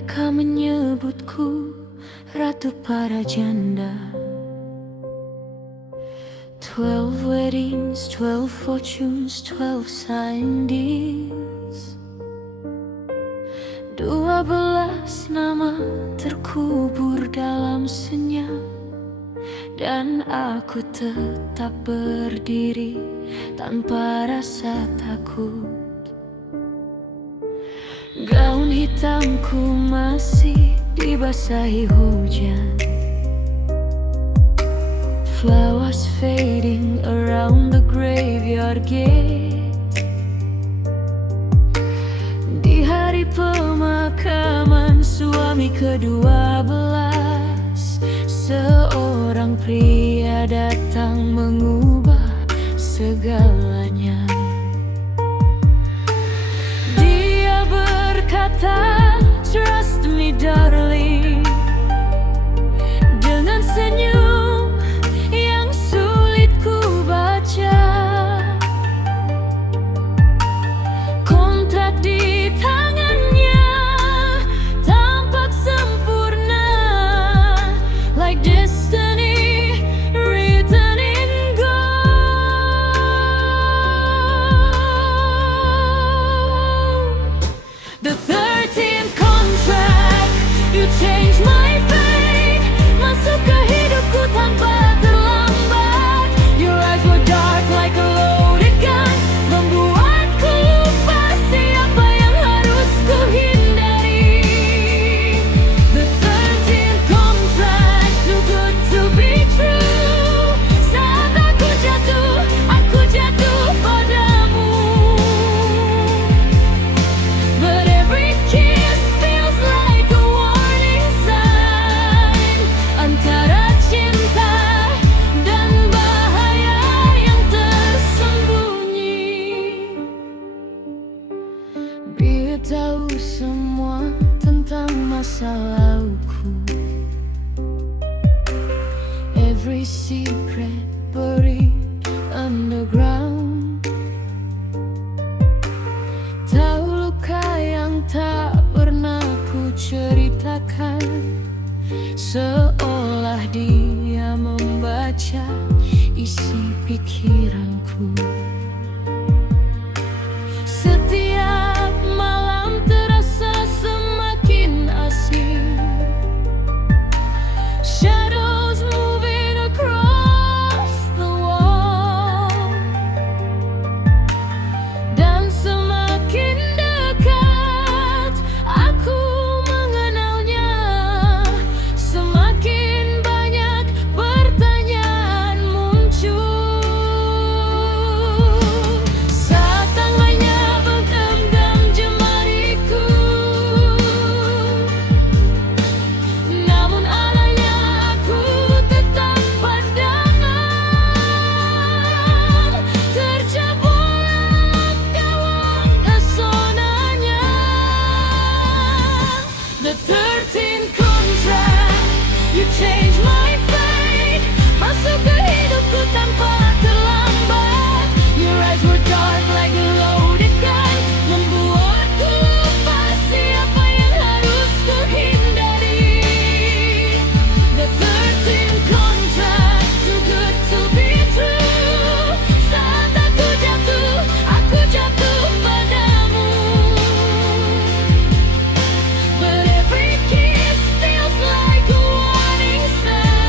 Mereka menyebutku ratu para janda. 12 weddings, 12 fortunes, 12 Cindy's. 12 nama terkubur dalam senyap, dan aku tetap berdiri tanpa rasa takut. Gaun hitamku masih dibasahi hujan, flowers fading around the graveyard gate. Di hari pemakaman suami ke-12, seorang pria datang mengubah segalanya. Dia berkata, "Trust me darling," dengan senyum yang sulit ku baca. Kontrak di tangannya tampak sempurna, like destiny written in gold. The 13th contract, you changed my fate. Masuk ke hidupku tanpa terlambat. Your eyes were dark like a loaded gun, membuatku lupa siapa yang harus ku hindari. The 13th contract, too good to be true. Saat aku jatuh padamu. But every kiss feels like a warning sign, antara cinta dan bahaya yang tersembunyi. Beritahu semua tentang masa laluku, every secret buried underground. Tahu luka yang tak pernah ku ceritakan, seolah dia membaca isi pikiranku. Setiap malam terasa semakin asing, shadows moving across the wall. Dan semakin dekat aku mengenalnya, semakin banyak pertanyaan muncul. Saat tangannya menggenggam jemariku, namun alanya aku tetap padangan, tercebur gawang pesonanya. The 13th contract, you changed my fate. Masuk ke hidupku tanpa terlambat. Your eyes were dark like a loaded gun, membuatku lupa siapa yang harus ku hindari. The 13th contract, too good to be true. Saat aku jatuh padamu. But every kiss feels like a warning sign,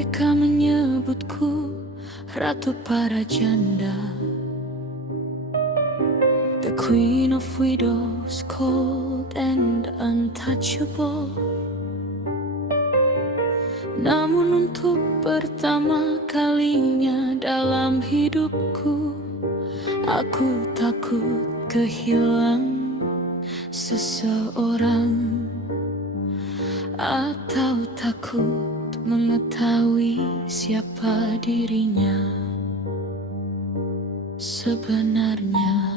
Mereka menyebutku ratu para janda, the queen of widows, cold and untouchable. Namun untuk pertama kalinya dalam hidupku, aku takut kehilangan seseorang, atau takut mengetahui siapa dirinya sebenarnya.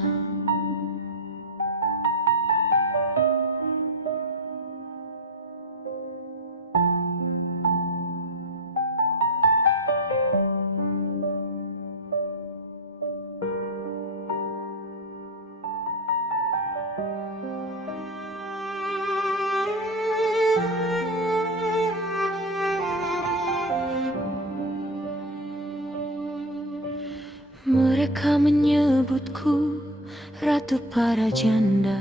Mereka menyebutku ratu para janda,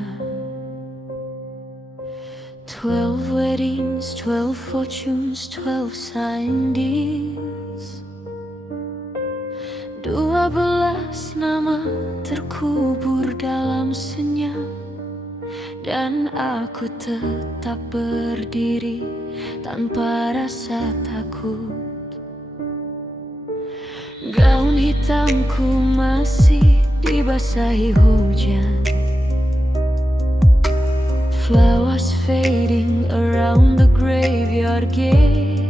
12 weddings, 12 fortunes, 12 signed deals. 12 nama terkubur dalam senyap, dan aku tetap berdiri tanpa rasa takut. Gaun hitamku masih dibasahi hujan, flowers fading around the graveyard gate.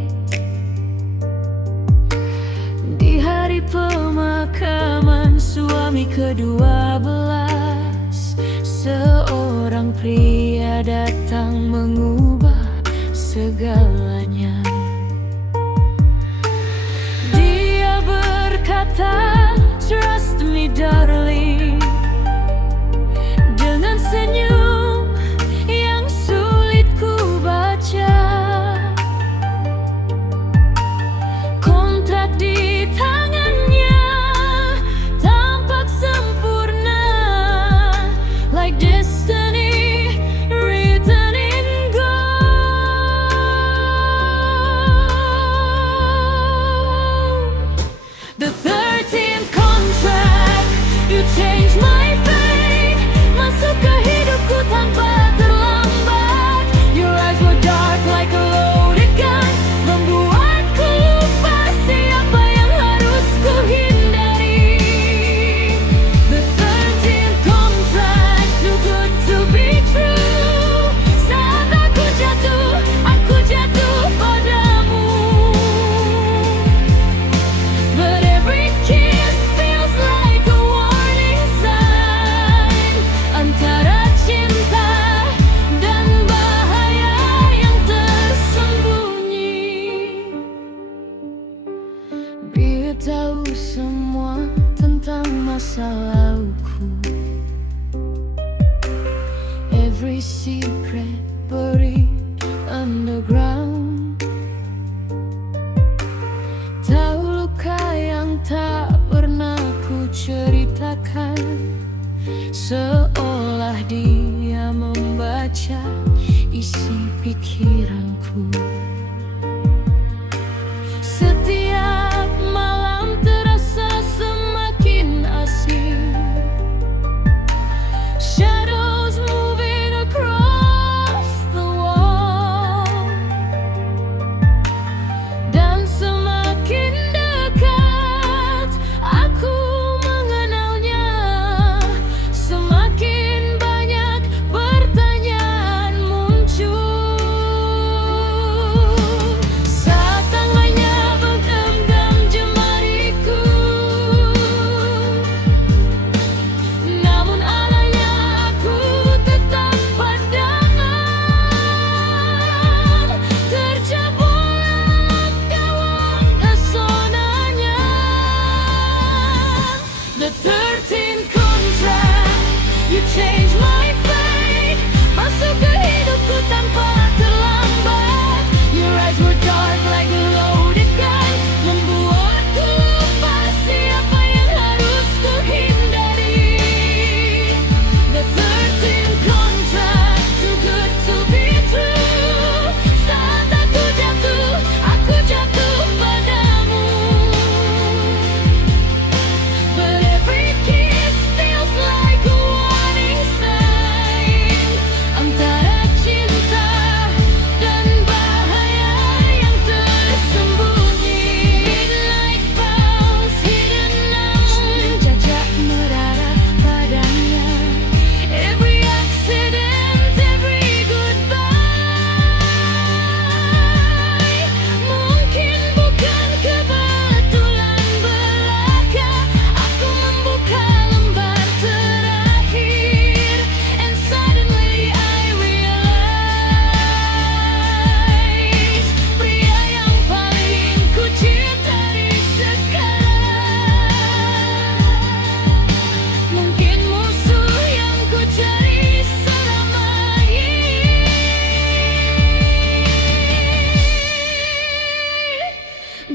Di hari pemakaman suami ke-12, seorang pria datang mengubah segalanya. Trust me darling, dengan senyum yang sulit ku baca. Kontrak di tangannya tampak sempurna, like destiny written in gold. The 13th contract, you changed my fate. Masuk ke hidupku tanpa terlambat. Your eyes were dark like a loaded gun, membuatku lupa siapa yang harus ku hindari. The 13th contract, too good to be true. Saat aku jatuh padamu. But every kiss feels like a warning sign, antara cinta dan bahaya yang tersembunyi. Biar tahu semua tentang masa laluku, every secret buried underground. Tahu luka yang tak pernah ku ceritakan, seolah dia membaca isi pikiranku. Setiap malam terasa semakin asing, shadows moving across the wall, dan semakin dekat aku mengenalnya, semakin banyak pertanyaan muncul.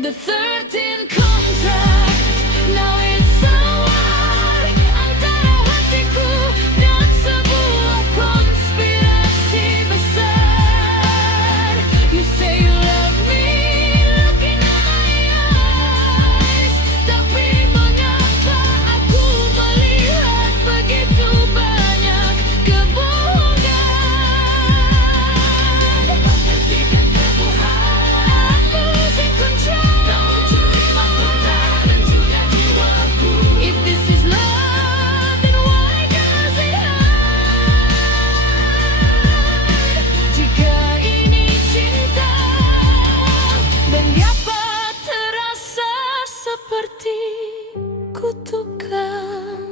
The 13th contract, now it's a war antara hatiku dan sebuah konspirasi besar. You say you love me, looking at my eyes, tapi mengapa aku melihat begitu banyak kebohongan? Menghentikan kebohongan, losing control. If this is love, then why does it hurt? Jika ini cinta, dan dapat terasa seperti kutukan.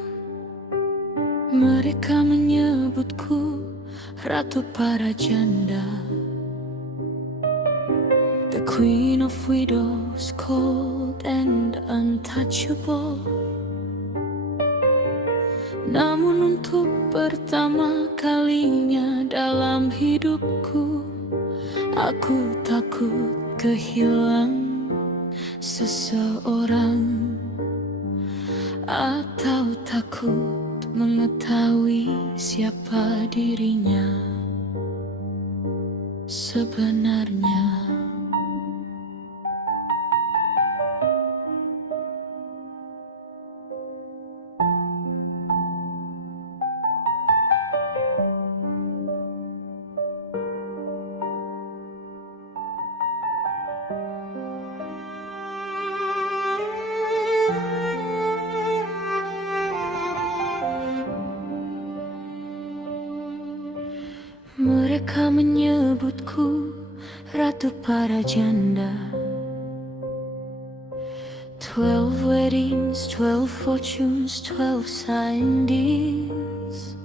Mereka menyebutku ratu para janda, the queen of widows, cold and untouchable. Namun untuk pertama kalinya dalam hidupku, aku takut kehilangan seseorang, atau takut mengetahui siapa dirinya sebenarnya. Mereka menyebutku ratu para janda, 12 weddings, 12 fortunes, 12 signed deals.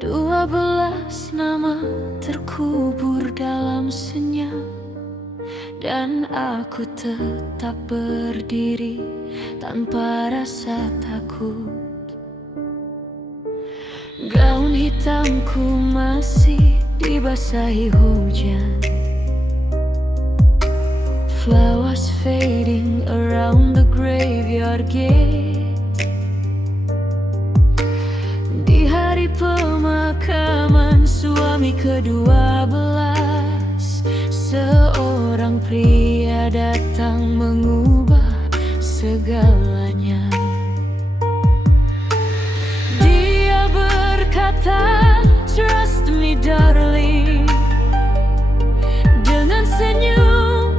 12 nama terkubur dalam senyap, dan aku tetap berdiri tanpa rasa takut. Gaun hitamku masih dibasahi hujan, flowers fading around the graveyard gate. Di hari pemakaman suami ke-12, seorang pria datang mengubah segalanya. Trust me darling, dengan senyum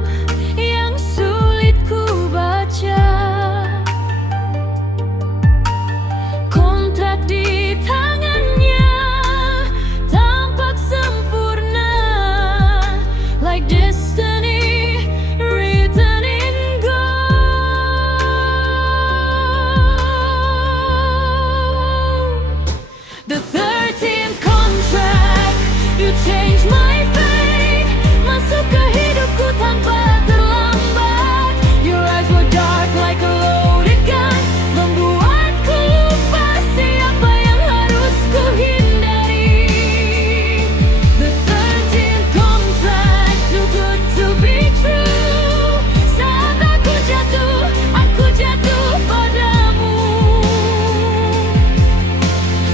yang sulit ku baca. Kontrak di tangannya tampak sempurna, like destiny written in gold. The 13th contract, you change my fate, masuk ke hidupku tanpa terlambat. Your eyes were dark like a loaded gun, membuatku lupa siapa yang harus ku hindari. The 13th contract, too good to be true. Saat aku jatuh padamu.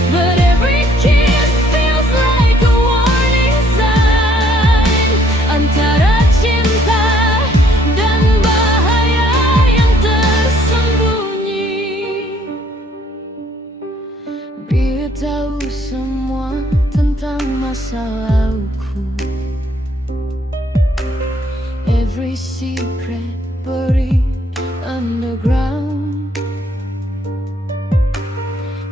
But every kiss feels like a warning sign, antara cinta dan bahaya yang tersembunyi. Biar tahu semua tentang masa laluku, every secret buried underground.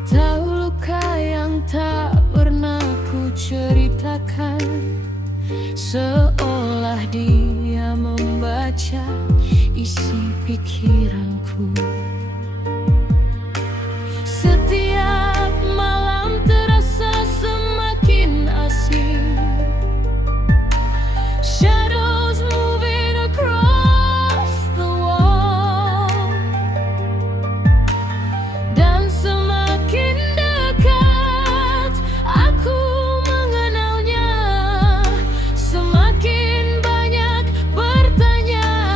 Tahu luka yang tak pernah ku ceritakan, seolah dia membaca isi pikiranku. Setiap malam terasa semakin asing, shadows moving across the wall, dan semakin dekat aku mengenalnya, semakin banyak pertanyaan.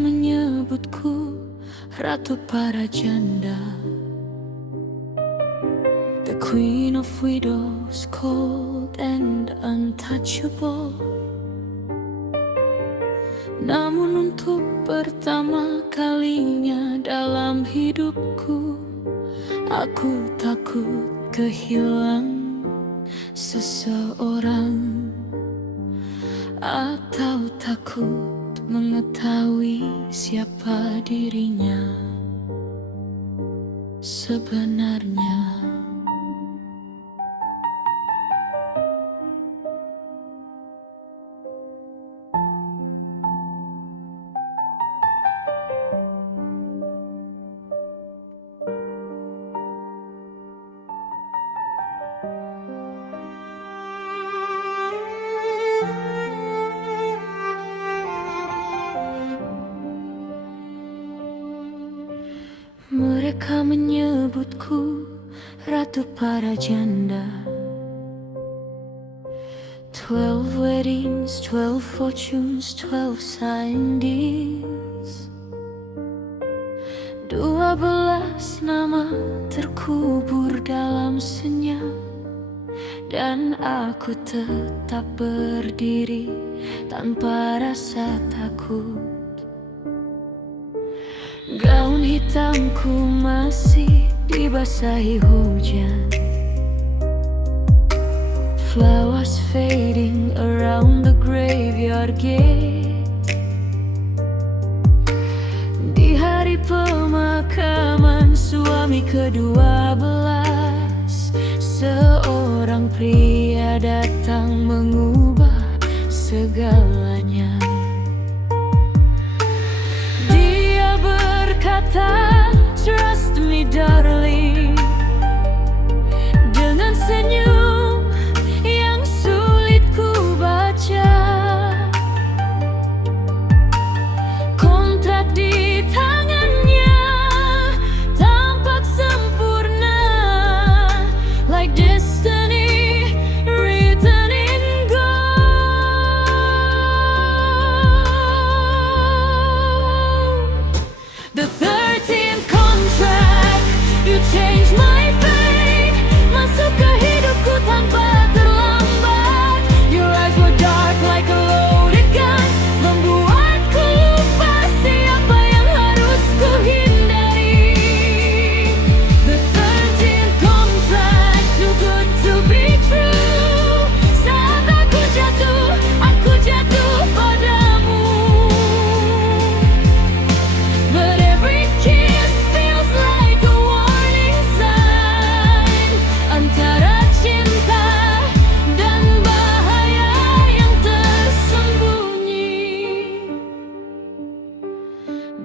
menyebutku ratu para janda, the queen of widows, cold and untouchable. Namun untuk pertama kalinya dalam hidupku, aku takut kehilangan seseorang, atau takut mengetahui siapa dirinya sebenarnya. Mereka menyebutku ratu para janda, 12 weddings, 12 fortunes, 12 signed deals. 12 nama terkubur dalam senyap, dan aku tetap berdiri tanpa rasa takut. Gaun hitamku masih dibasahi hujan, flowers fading around the graveyard gate. Di hari pemakaman suami ke-12, seorang pria datang mengubah segalanya. Trust me darling, dengan senyum yang sulit ku baca. Kontrak di tangannya tampak sempurna, like destiny written in gold. The 13th contract, you changed my fate. Masuk ke hidupku tanpa terlambat. Your eyes were dark like a loaded gun, membuatku lupa siapa yang harus ku hindari. The 13th contract, too good to be true. Saat aku jatuh padamu. But every kiss feels like a warning sign, antara cinta dan bahaya yang tersembunyi.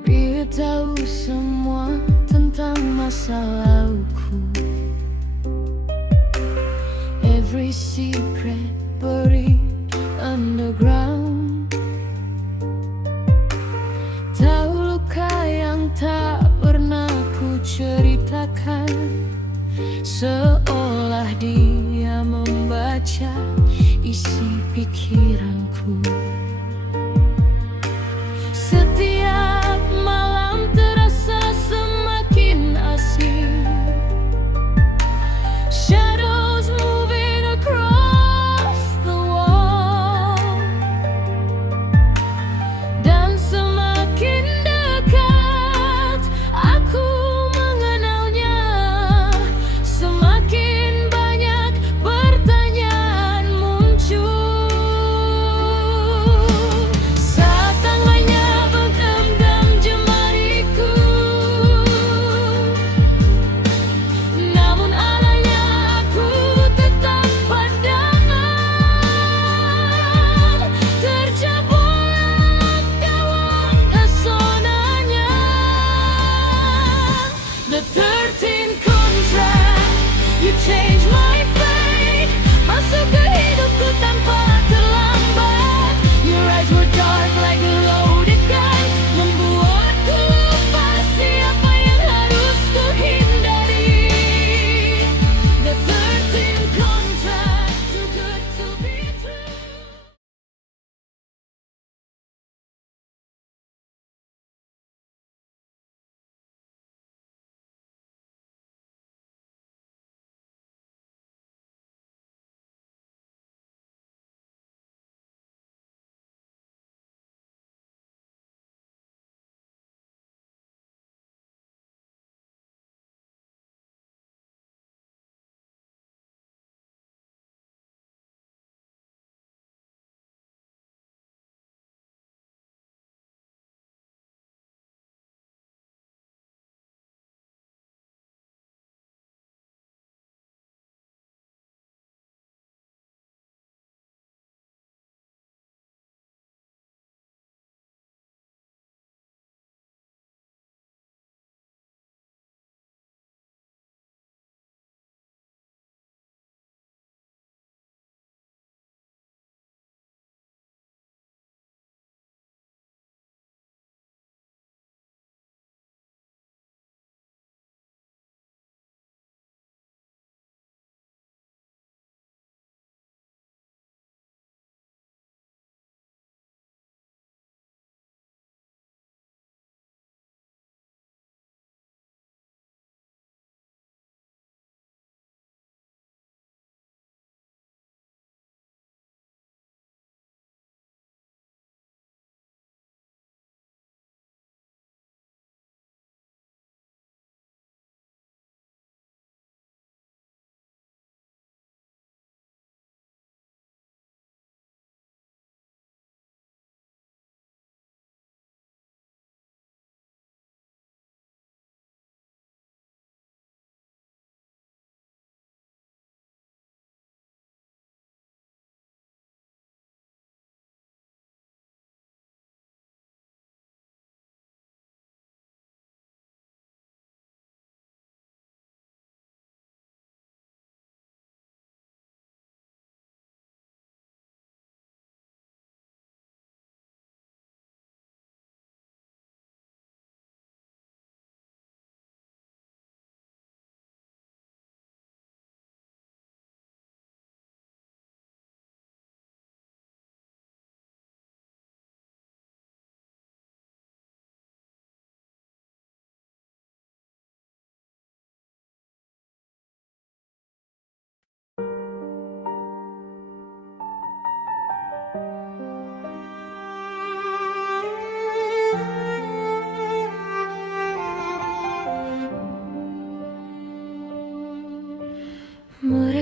Beritahu semua tentang masa laluku, every secret buried underground. Tahu luka yang tak pernah ku ceritakan, seolah dia membaca isi pikiranku. Setiap malam terasa semakin asing, shadows moving across the wall, dan semakin dekat aku mengenalnya, semakin banyak pertanyaan muncul.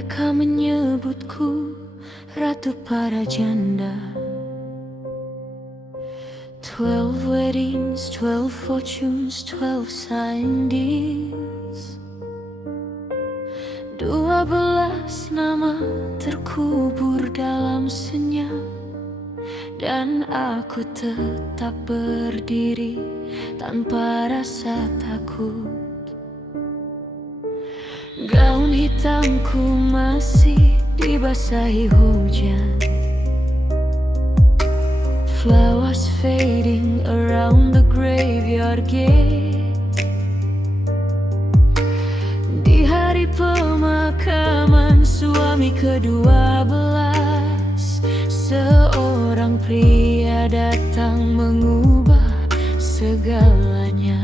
Mereka menyebutku ratu para janda. 12 weddings, 12 fortunes, 12 sign deals. 12 nama terkubur dalam senyap, dan aku tetap berdiri tanpa rasa takut. Gaun hitamku masih dibasahi hujan, flowers fading around the graveyard gate. Di hari pemakaman suami ke-12, seorang pria datang mengubah segalanya.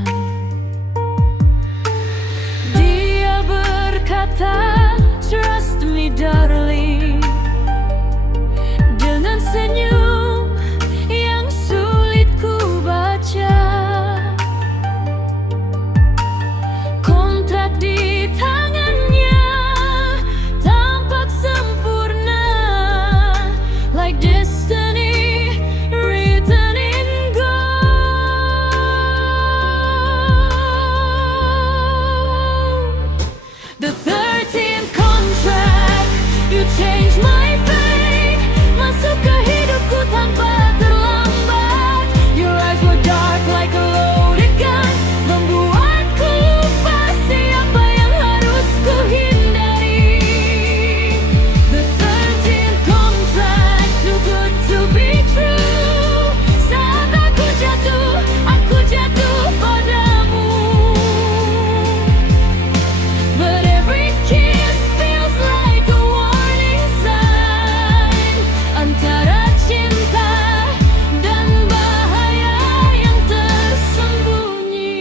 Dia berkata, "Trust me darling," dengan senyum yang sulit ku baca. Kontrak di tangannya tampak sempurna, like destiny written in gold. The 13th contract, you changed my fate. Masuk ke hidupku tanpa terlambat. Your eyes were dark like a loaded gun, membuatku lupa siapa yang harus ku hindari. The 13th contract, too good to be true. Saat aku jatuh padamu. But every kiss feels like a warning sign, antara cinta dan bahaya yang tersembunyi.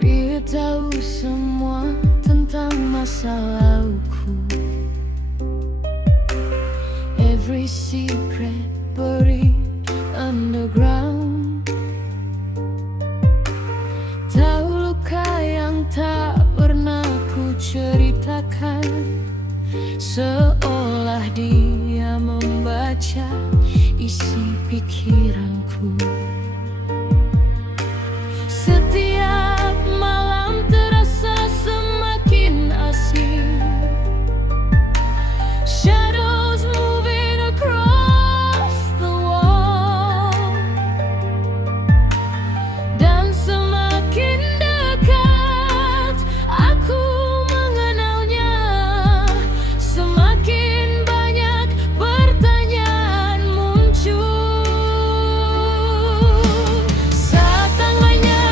Beritahu semua tentang masa laluku, every secret buried underground. Tahu luka yang tak pernah ku ceritakan, seolah dia membaca isi pikiranku. Setiap malam terasa semakin asing, shadows moving across the wall. Dan semakin dekat aku mengenalnya, semakin banyak pertanyaan muncul. Saat tangannya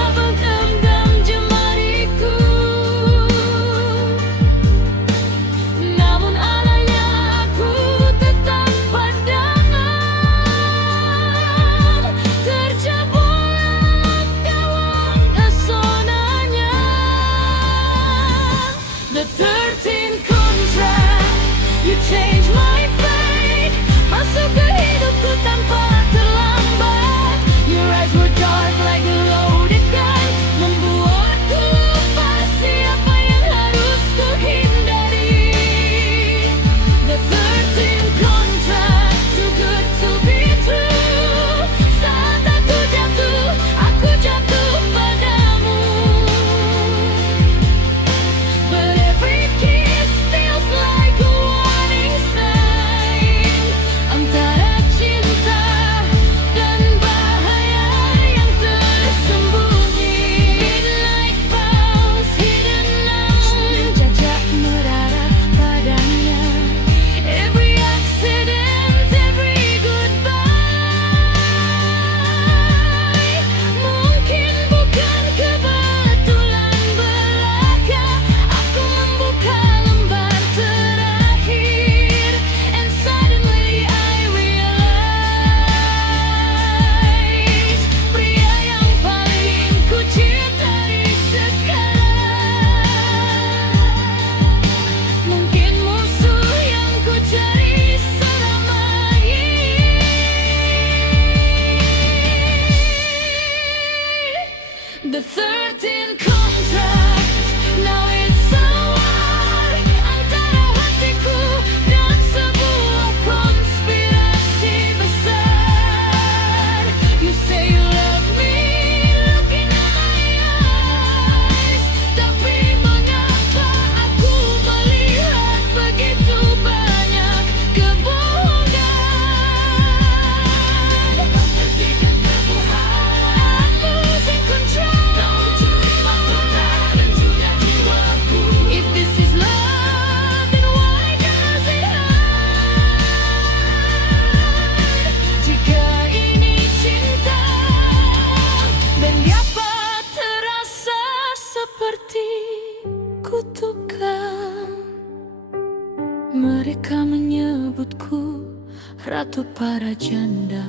para janda,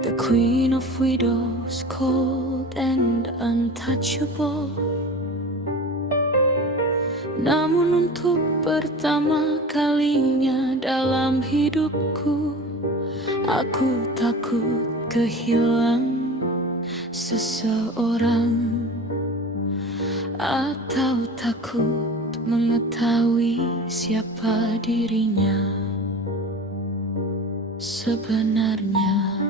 the queen of widows, cold and untouchable. Namun untuk pertama kalinya dalam hidupku, aku takut kehilangan seseorang, atau takut mengetahui siapa dirinya sebenarnya.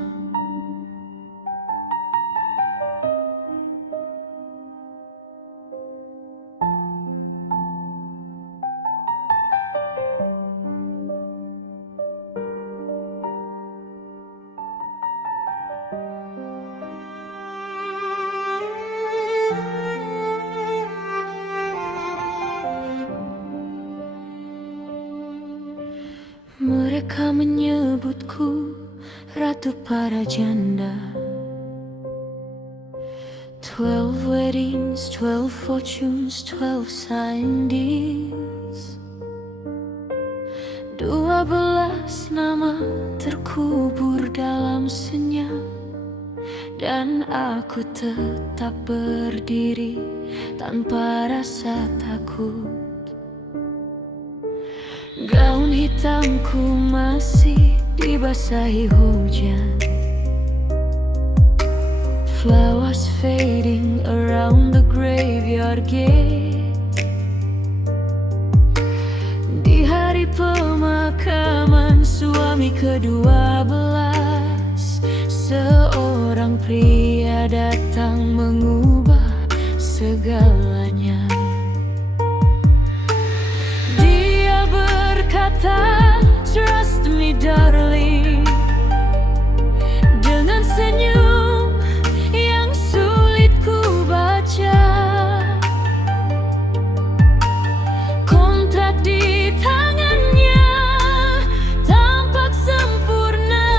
Mereka menyebutku ratu para janda. 12 weddings, 12 fortunes, 12 Cindy's. 12 nama terkubur dalam senyap, dan aku tetap berdiri tanpa rasa takut. Gaun hitamku masih dibasahi hujan, flowers fading around the graveyard gate. Di hari pemakaman suami ke-12, seorang pria datang mengubah segalanya. Trust me darling, dengan senyum yang sulit ku baca. Kontrak di tangannya tampak sempurna,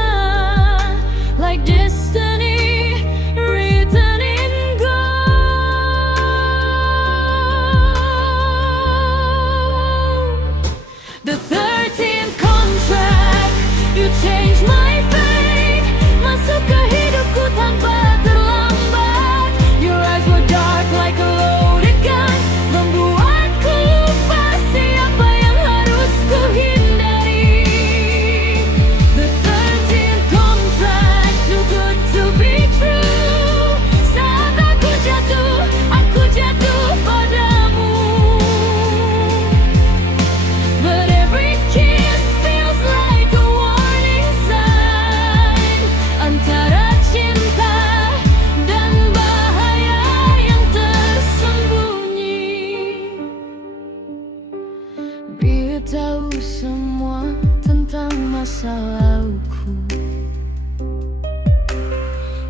like destiny written in gold. The 13th contract, you changed my fate. Masuk ke hidupku tanpa terlambat. Your eyes were dark like a loaded gun, membuatku lupa siapa yang harus ku hindari. The 13th contract, too good to be true. Saat aku jatuh padamu. But every kiss feels like a warning sign, antara cinta dan bahaya yang tersembunyi. Biar tahu semua tentang masa laluku,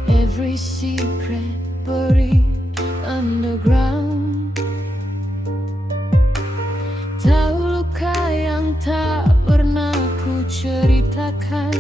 every secret buried underground. Tahu luka yang tak pernah ku ceritakan,